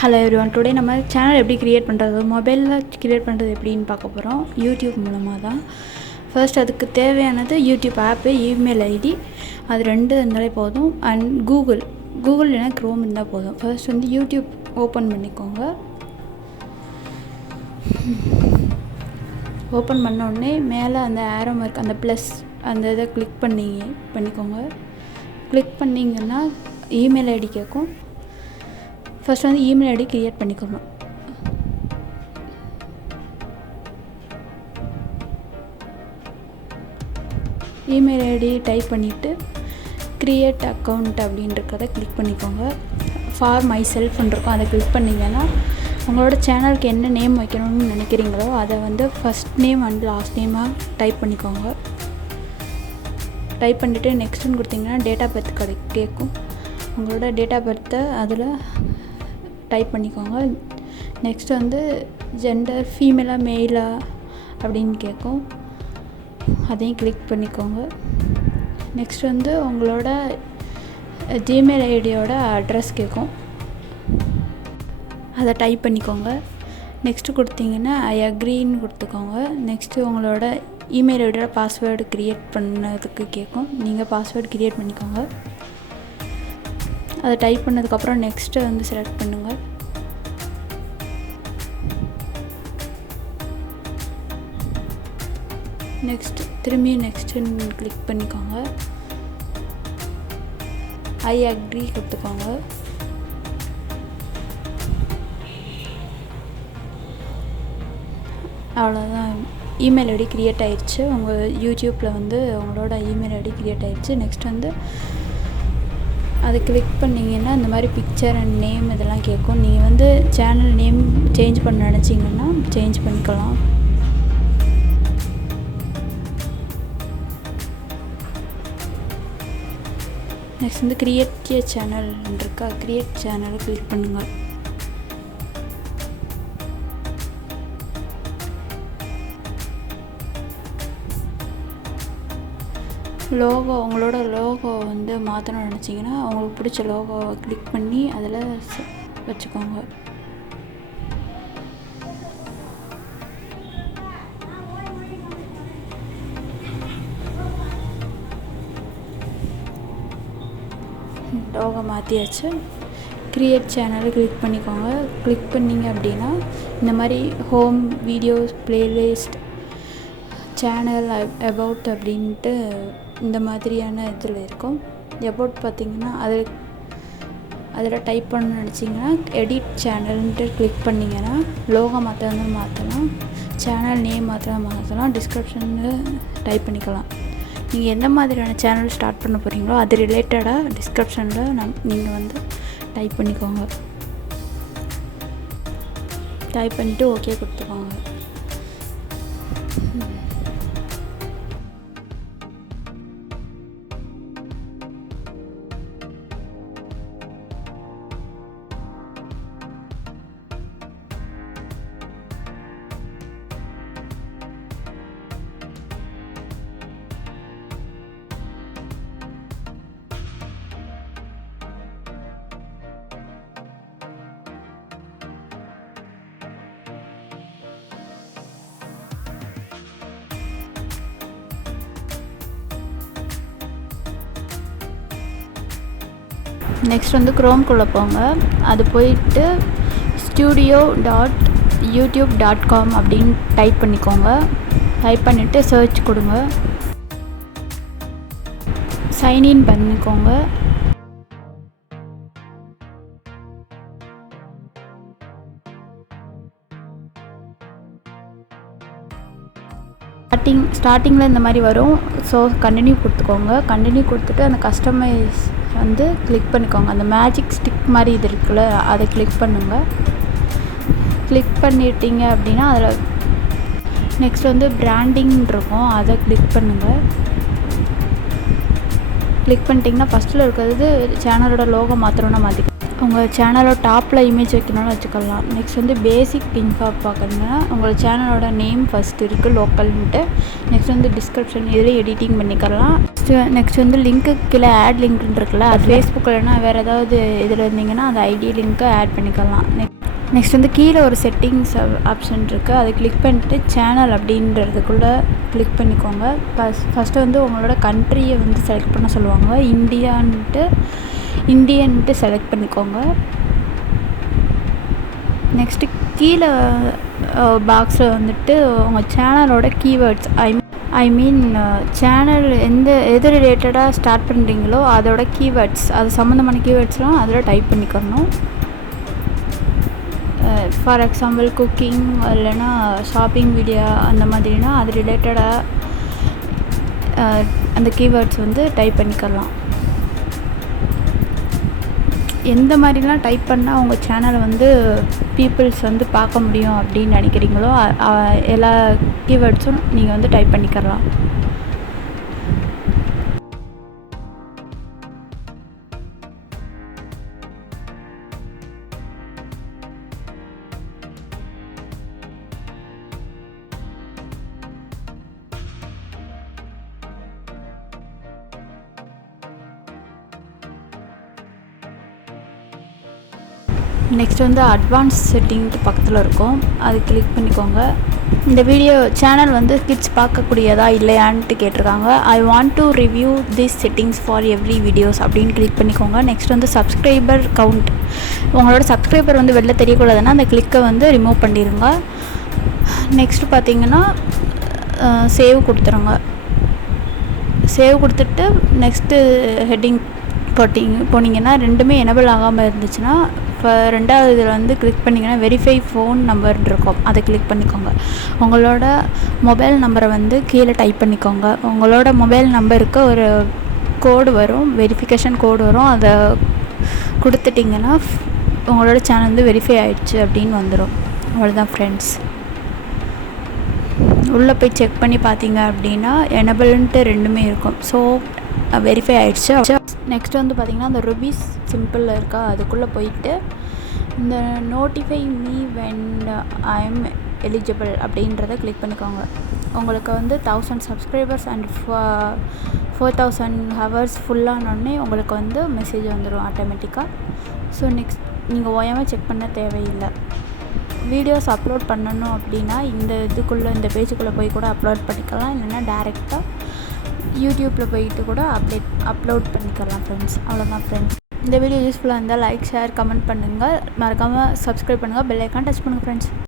Hello everyone, today நம்ம channel எப்படி create பண்ணுறது, மொபைலில் க்ரியேட் பண்ணுறது எப்படின்னு பார்க்க போகிறோம். யூடியூப் மூலமாக தான். ஃபர்ஸ்ட் அதுக்கு தேவையானது யூடியூப் ஆப்பு, இமெயில் ஐடி, அது 2 இருந்தாலே போதும். அண்ட் கூகுள் இல்லைனா க்ரோம் இருந்தால் போதும். ஃபர்ஸ்ட் வந்து யூடியூப் ஓப்பன் பண்ணிக்கோங்க. ஓப்பன் பண்ண உடனே மேலே அந்த ஆரோ மார்க், அந்த ப்ளஸ் அந்த இதை பண்ணிக்கோங்க. கிளிக் பண்ணிங்கன்னா இமெயில் ஐடி கேட்கும். ஃபர்ஸ்ட் வந்து இமெயில் ஐடி க்ரியேட் பண்ணிக்கணும். இமெயில் ஐடி டைப் பண்ணிவிட்டு க்ரியேட் அக்கௌண்ட் அப்படின்றத கிளிக் பண்ணிக்கோங்க. ஃபார் மை செல்ஃப்னு இருக்கும், அதை கிளிக் பண்ணிங்கன்னா உங்களோட சேனலுக்கு என்ன நேம் வைக்கணும்னு நினைக்கிறீங்களோ அதை வந்து ஃபஸ்ட் நேம் அண்ட் லாஸ்ட் நேமாக டைப் பண்ணிக்கோங்க. டைப் பண்ணிவிட்டு நெக்ஸ்ட்டுன்னு கொடுத்தீங்கன்னா டேட் ஆஃப் பர்த் கேட்கும். உங்களோட டேட் ஆஃப் பர்த்தை அதில் டைப் பண்ணிக்கோங்க. நெக்ஸ்ட் வந்து ஜெண்டர் ஃபீமேலா மெயிலா அப்படின்னு கேட்கும், அதையும் கிளிக் பண்ணிக்கோங்க. நெக்ஸ்ட் வந்து உங்களோட ஜிமெயில் ஐடியோட அட்ரஸ் கேட்கும், அதை டைப் பண்ணிக்கோங்க. நெக்ஸ்ட்டு கொடுத்தீங்கன்னா ஐ அக்ரின்னு கொடுத்துக்கோங்க. நெக்ஸ்ட்டு உங்களோட இமெயில் ஐடியோட பாஸ்வேர்டு க்ரியேட் பண்ணதுக்கு கேட்கும், நீங்கள் பாஸ்வேர்டு க்ரியேட் பண்ணிக்கோங்க. அதை டைப் பண்ணதுக்கப்புறம் நெக்ஸ்ட்டு வந்து செலக்ட் பண்ணுங்கள். நெக்ஸ்ட் திரும்பி நெக்ஸ்ட்டுன்னு கிளிக் பண்ணிக்கோங்க. ஐ அக்ரி கொடுத்துக்கோங்க. அவ்வளோதான், இமெயில் ஐடி க்ரியேட் ஆகிடுச்சு. உங்கள் யூடியூப்பில் வந்து உங்களோட இமெயில் ஐடி க்ரியேட் ஆகிடுச்சு. நெக்ஸ்ட் வந்து அதை கிளிக் பண்ணிங்கன்னா இந்த மாதிரி பிக்சர் அண்ட் நேம் இதெல்லாம் கேட்கும். நீங்கள் வந்து சேனல் நேம் சேஞ்ச் பண்ண நினச்சிங்கன்னா சேஞ்ச் பண்ணிக்கலாம். நெக்ஸ்ட் வந்து க்ரியேட் ஏ சேனல் இருக்கா, க்ரியேட் சேனலை கிளிக் பண்ணுங்கள். உங்களோட லோகோ வந்து மாற்றணும்னு நினச்சிங்கன்னா உங்களுக்கு பிடிச்ச லோகோவை கிளிக் பண்ணி அதில் வச்சுக்கோங்க. லோகோ மாற்றியாச்சு. க்ரியேட் சேனலை கிளிக் பண்ணிக்கோங்க. கிளிக் பண்ணிங்க அப்படின்னா இந்த மாதிரி home, videos, playlist, channel, about அப்படின்ட்டு இந்த மாதிரியான இதில் இருக்கும். அபவுட் பார்த்திங்கன்னா அதில் டைப் பண்ண நினச்சிங்கன்னா எடிட் சேனல்ன்ட்டு கிளிக் பண்ணிங்கன்னா லோகோ மாற்றலாம், சேனல் நேம் மாற்றலாம், டிஸ்கிரிப்ஷனில் டைப் பண்ணிக்கலாம். நீங்கள் எந்த மாதிரியான சேனல் ஸ்டார்ட் பண்ண போகிறீங்களோ அது ரிலேட்டடாக டிஸ்கிரிப்ஷனில் நீங்கள் வந்து டைப் பண்ணிக்கோங்க. டைப் பண்ணிவிட்டு ஓகே கொடுத்துக்கோங்க. நெக்ஸ்ட் வந்து க்ரோம்குள்ளே போங்க. அது போயிட்டு studio.youtube.com அப்படின்னு டைப் பண்ணிக்கோங்க. டைப் பண்ணிவிட்டு சர்ச் கொடுங்க. சைன்இன் பண்ணிக்கோங்க. ஸ்டார்டிங்கில் இந்த மாதிரி வரும். ஸோ கண்டினியூ கொடுத்துக்கோங்க. கண்டினியூ கொடுத்துட்டு அந்த கஸ்டமைஸ் வந்து கிளிக் பண்ணிக்கோங்க. அந்த மேஜிக் ஸ்டிக் மாதிரி இது இருக்குல்ல, அதை கிளிக் பண்ணுங்கள். கிளிக் பண்ணிட்டீங்க அப்படின்னா அதில் நெக்ஸ்ட் வந்து பிராண்டிங் இருக்கும், அதை கிளிக் பண்ணுங்கள். கிளிக் பண்ணிட்டிங்கன்னா ஃபஸ்ட்டில் இருக்கிறது சேனலோட லோகோ மாற்றணும்னா மாற்றிக்கலாம். உங்கள் சேனலோட டாப்பில் இமேஜ் வைக்கணும்னு வச்சுக்கலாம். நெக்ஸ்ட் வந்து பேசிக் இன்ஃபோ பார்க்கணுன்னா உங்கள் சேனலோட நேம் ஃபஸ்ட் இருக்குது லோக்கல்ன்ட்டு. நெக்ஸ்ட் வந்து டிஸ்கிரிப்ஷன் இதில் எடிட்டிங் பண்ணிக்கலாம். நெக்ஸ்ட் வந்து லிங்க்கு கீழே ஆட் லிங்க்னு இருக்குல்ல, அது ஃபேஸ்புக் இல்லைனா வேறு ஏதாவது இதில் இருந்தீங்கன்னா அந்த ஐடி லிங்க்கை ஆட் பண்ணிக்கலாம். நெக்ஸ்ட் வந்து கீழே ஒரு செட்டிங்ஸ் ஆப்ஷன் இருக்குது, அதை கிளிக் பண்ணிட்டு சேனல் அப்படின்றதுக்குள்ளே கிளிக் பண்ணிக்கோங்க. ஃபஸ்ட்டு வந்து உங்களோட கண்ட்ரியை வந்து செலக்ட் பண்ண சொல்லுவாங்க. இந்தியன்ட்டு செலக்ட் பண்ணிக்கோங்க. நெக்ஸ்ட்டு கீழே பாக்ஸில் வந்துட்டு உங்கள் சேனலோட கீவேர்ட்ஸ் ஐ மீன் சேனல் எது ரிலேட்டடாக ஸ்டார்ட் பண்ணுறீங்களோ அதோட கீவேர்ட்ஸ், அது சம்மந்தமான கீவேர்ட்ஸ்லாம் அதில் டைப் பண்ணிக்கணும். ஃபார் எக்ஸாம்பிள் குக்கிங் இல்லைன்னா ஷாப்பிங் வீடியோ அந்த மாதிரினா அது ரிலேட்டடாக அந்த கீவேர்ட்ஸ் வந்து டைப் பண்ணிக்கலாம். எந்த மாதிரிலாம் டைப் பண்ணால் உங்கள் சேனலை வந்து பீப்புள்ஸ் வந்து பார்க்க முடியும் அப்படின்னு நினைக்கிறீங்களோ எல்லா கீவேர்ட்ஸும் நீங்கள் வந்து டைப் பண்ணிக்கலாம். நெக்ஸ்ட் வந்து அட்வான்ஸ் செட்டிங்க்கு பக்கத்தில் இருக்கும், அது கிளிக் பண்ணிக்கோங்க. இந்த வீடியோ சேனல் வந்து கிட்ஸ் பார்க்கக்கூடியதா இல்லையான்ட்டு கேட்டிருக்காங்க. I want to review this settings for every videos அப்படின்னு கிளிக் பண்ணிக்கோங்க. நெக்ஸ்ட் வந்து சப்ஸ்கிரைபர் கவுண்ட், உங்களோட சப்ஸ்கிரைபர் வந்து வெளில தெரியக்கூடாதுன்னா அந்த கிளிக்கை வந்து ரிமூவ் பண்ணிடுங்க. நெக்ஸ்ட்டு பார்த்தீங்கன்னா சேவ் கொடுத்துருங்க. சேவ் கொடுத்துட்டு நெக்ஸ்ட்டு ஹெட்டிங் போனீங்கன்னா ரெண்டுமே எனபிள் ஆகாமல் இருந்துச்சுன்னா இப்போ ரெண்டாவது இதில் வந்து கிளிக் பண்ணிங்கன்னா வெரிஃபை ஃபோன் நம்பர் இருக்கும், அதை கிளிக் பண்ணிக்கோங்க. உங்களோட மொபைல் நம்பரை வந்து கீழே டைப் பண்ணிக்கோங்க. உங்களோட மொபைல் நம்பருக்கு ஒரு கோடு வரும், வெரிஃபிகேஷன் கோடு வரும், அதை கொடுத்துட்டிங்கன்னா உங்களோட சேனல் வந்து வெரிஃபை ஆகிடுச்சு அப்படின்னு வந்துடும். அவ்வளோதான் ஃப்ரெண்ட்ஸ். உள்ளே போய் செக் பண்ணி பார்த்தீங்க அப்படின்னா எனபிள்ன்ட்டு ரெண்டுமே இருக்கும். ஸோ வெரிஃபை ஆகிடுச்சு. நெக்ஸ்ட் வந்து பார்த்திங்கன்னா அந்த ருபீஸ் சிம்பிளில் இருக்கா, அதுக்குள்ளே போயிட்டு இந்த notify me when I am eligible அப்படின்றத கிளிக் பண்ணிக்கோங்க. உங்களுக்கு வந்து 1000 சப்ஸ்கிரைபர்ஸ் அண்ட் 4000 ஹவர்ஸ் ஃபுல்லானோடனே உங்களுக்கு வந்து மெசேஜ் வந்துடும் ஆட்டோமேட்டிக்காக. ஸோ நெக்ஸ்ட் நீங்கள் ஓயாமல் செக் பண்ண தேவையில்லை. வீடியோஸ் அப்லோட் பண்ணணும் அப்படின்னா இந்த பேஜுக்குள்ளே போய் கூட அப்லோட் பண்ணிக்கலாம், இல்லைன்னா டேரெக்டாக யூடியூப்பில் போயிட்டு கூட அப்லோட் பண்ணிக்கலாம் ஃப்ரெண்ட்ஸ். அவ்வளோதான் ஃப்ரெண்ட்ஸ். இந்த வீடியோ யூஸ்ஃபுல்லாக இருந்தால் லைக், ஷேர், கமெண்ட் பண்ணுங்கள். மறக்காமல் சப்ஸ்கிரைப் பண்ணுங்கள். பெல் ஐக்கான் டச் பண்ணுங்கள் ஃப்ரெண்ட்ஸ்.